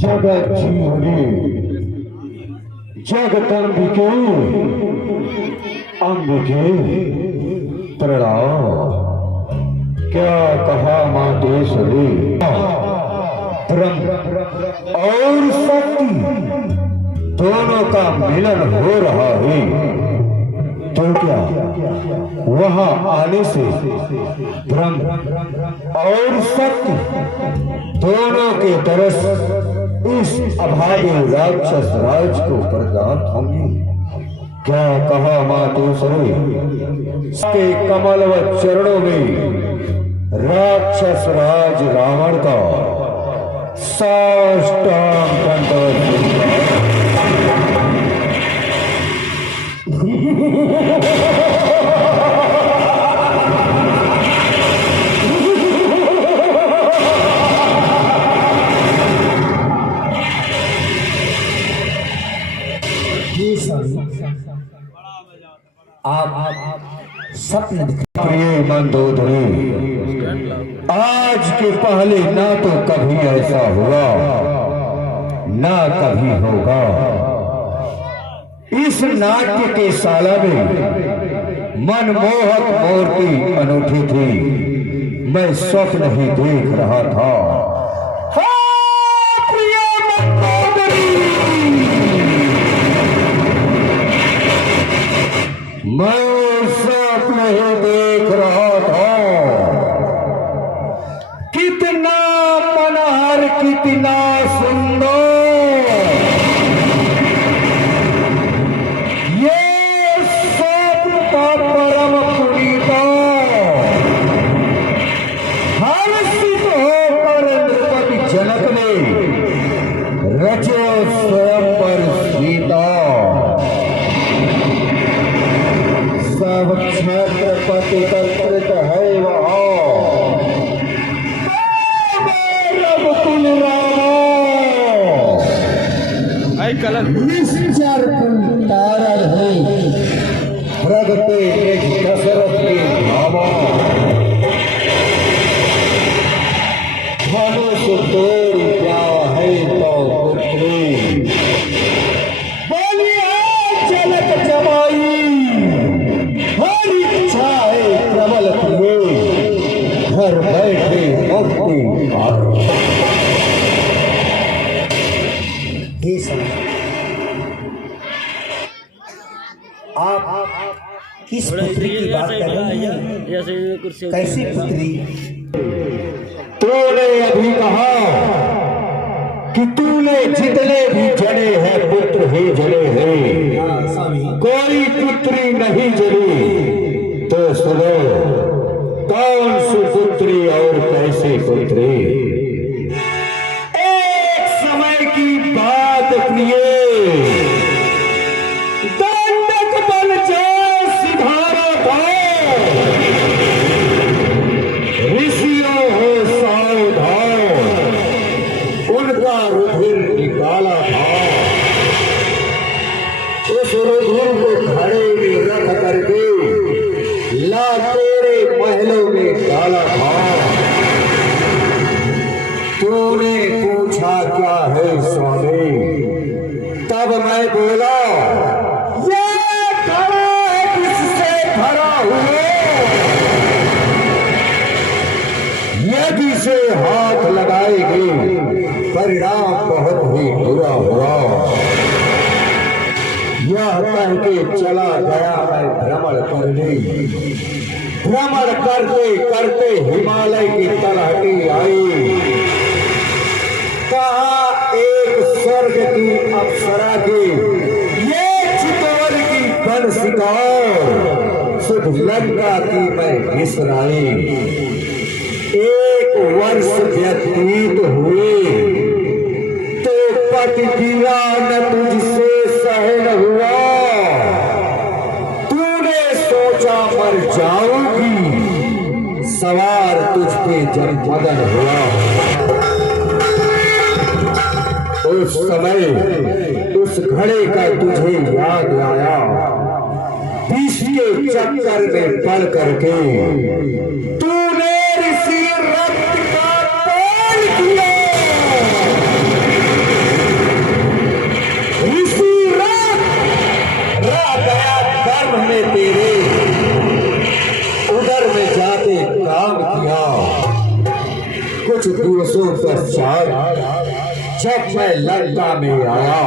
जगत जीवनी जगदंबिके अंबिके प्रणाम। क्या कहा मातेश्वरी, ब्रह्म और शक्ति दोनों का मिलन हो रहा है, तो क्या वहां आने से ब्रह्म और शक्ति दोनों के तरस इस अभागे राक्षस राज को बर्दाश्त होंगी? क्या कहा मातेश्वरी, के कमलवत चरणों में राक्षस राज रावण का साष्टांग दंडवत। आप स्वप्न प्रिय मंदोदरी, आज के पहले ना तो कभी ऐसा हुआ ना कभी होगा। इस नाट्य के शाला में मनमोहक मूर्ति अनूठी थी, मैं स्वप्न ही देख रहा था। मैं स्वप्न ही देख रहा था, कितना मनहर कितना सुंदर ये स्वप्न का परम पुनीता हर्षित होकर नृपति जनक ने रचो स्वयं पर सीता। सब छत्रपति तंत्रित है वहाँ रघुकुल निश्चर तारण है प्रगटे दशरथ के धामा। धनुष तोड़ क्या है तो पुत्री, बोलिए जनक जमाई, प्रबल किए घर बैठे मुक्ति पाओ। आप किस पुत्री की बात कर रहे हैं? कैसी पुत्री? तूने अभी कहा कि तूने जितने भी जड़े हैं पुत्र ही जड़े हैं, कोई पुत्री नहीं जड़ी। तो सुनो, कौन सी पुत्री और कैसी पुत्री? एक समय की बात प्रिय, दंडक बन जाए सिधारा था, ऋषियों हो सावधान, उनका रुधिर निकाला था। उस रुधिर को घड़े में रख करके ला तेरे महलों में डाला था। तूने पूछा क्या है स्वामी? तब मैं बोला, ये घड़ा किससे भरा हुआ, यदि से हाथ लगाएगी परिणाम बहुत ही बुरा हुआ। यह कह के चला गया मैं भ्रमण करने। भ्रमण करते करते हिमालय की तलहटी आई। कहा एक स्वर्ग की अप्सरा की ये चितौर की बन शिकार शुद्ध लंका की मैं घिसराई। एक वर्ष व्यतीत हुए तो पति गिरा न तुझसे सहन हुआ। तूने सोचा मर जाऊंगी, सवार तुझ पे जब मदन हुआ। उस समय उस घड़े का तुझे याद आया, विष के चक्कर में पड़ करके तूने ऋषि रक्त का पान किया। दिवसों पश्चात जब मैं लंका में आया,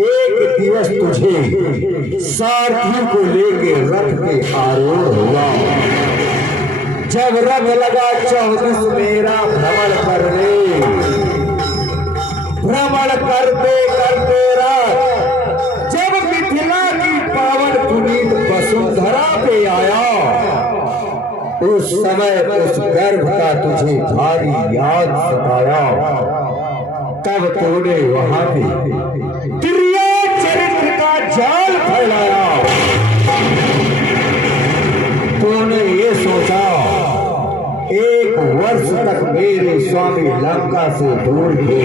एक दिवस तुझे सारथी को लेके रथ पे आरूढ़ हुआ। जब रथ लगा 24 मेरा भ्रमण करने, भ्रमण करते करते रात जब मिथिला की पावन पुनीत वसुंधरा पे आया, उस समय उस गर्भ का तुझे भारी याद सताया। तब तूने वहां पे क्रिया चरित्र का जाल फैलाया। तूने ये सोचा 1 वर्ष तक मेरे स्वामी लंका से दूर थे,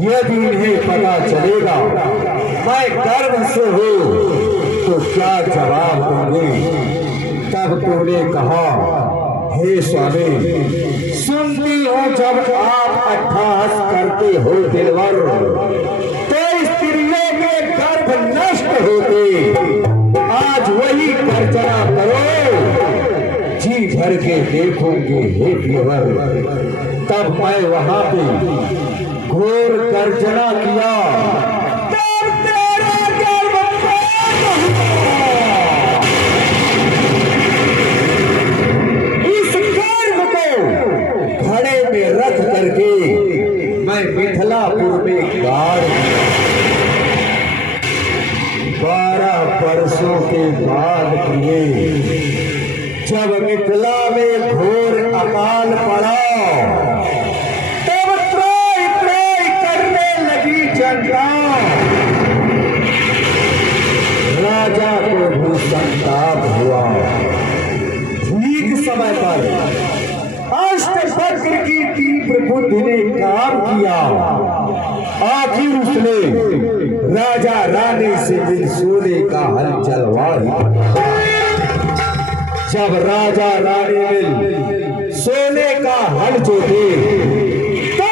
यदि इन्हें पता चलेगा मैं गर्भ से हूं तो क्या जवाब दूंगी। तब तूने कहा, हे स्वामी, सुनती हूं जब आप अट्ठहास करते हो दिलवर तो स्त्रियों के गर्भ नष्ट होते। आज वही गर्जना करो, जी भर के देखोगे हे दिलवर। तब मैं वहां पे घोर गर्जना किया, तब तेरा गर्भ घड़े में रख करके मैं मिथिलापुर में गाड़ 12 वर्षों के बाद किए। जब मिथिला में घोर अकाल पड़ा, तब त्राय त्राय करने लगी जनता। राजा को भी संताप हुआ। ठीक समय पर अष्टवक्र की तीव्र बुद्धि ने काम किया। आखिर उसने राजा रानी से मिल सोने का हल चलवा दिया। जब राजा रानी मिल सोने का हल जोते तो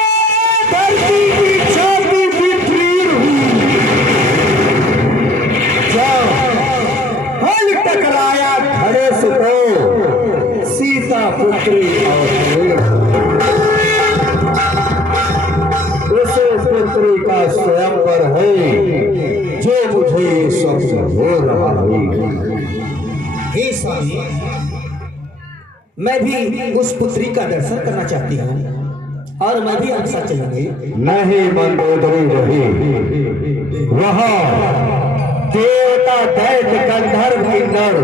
धरती की छाती विफरीर हुई। जब हल टकराया खड़े से तो सीता पुत्री पुत्री का स्वयंवर है जो मुझे स्वप्न हो रहा है। हे स्वामी, मैं भी उस पुत्री का दर्शन करना चाहती हूँ और मैं भी आपके साथ चलूंगी। नहीं मंदोदरी रही, वहाँ देवता दैत्य गंधर्व किन्नर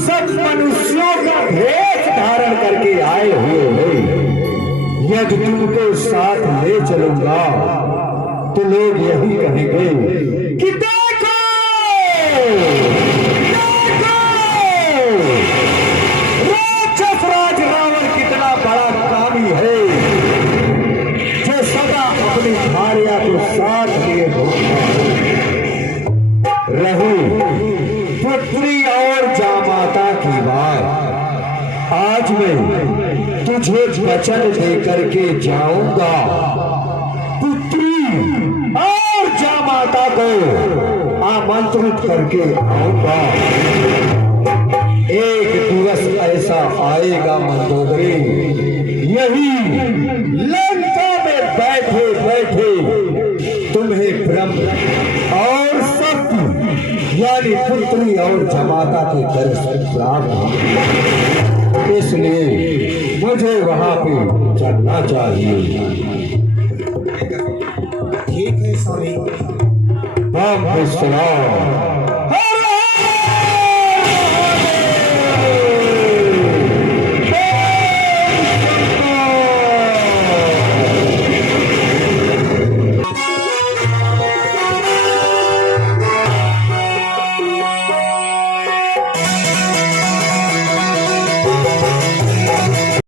सब मनुष्यों का भेष धारण करके आए हुए हैं। यदि तुमको साथ ले चलूंगा तो लोग यही कहेंगे कि देखो, देखो राक्षस राज रावण कितना बड़ा कामी है जो सदा अपनी भार्या को साथ लिए घूमता रही। पुत्री और जामाता की बात आज मैं तुझे वचन दे करके जाऊंगा। पुत्री और जामाता को आमंत्रित करके आऊंगा। एक दिवस ऐसा आएगा मंदोदरी, यही लंका में बैठे बैठे तुम्हें ब्रह्म और सत्य यानी पुत्री और जामाता के दर्शन प्राप्त होंगे। इसलिए मुझे वहां पे चलना चाहिए। ठीक है स्वामी। राम कृष्ण।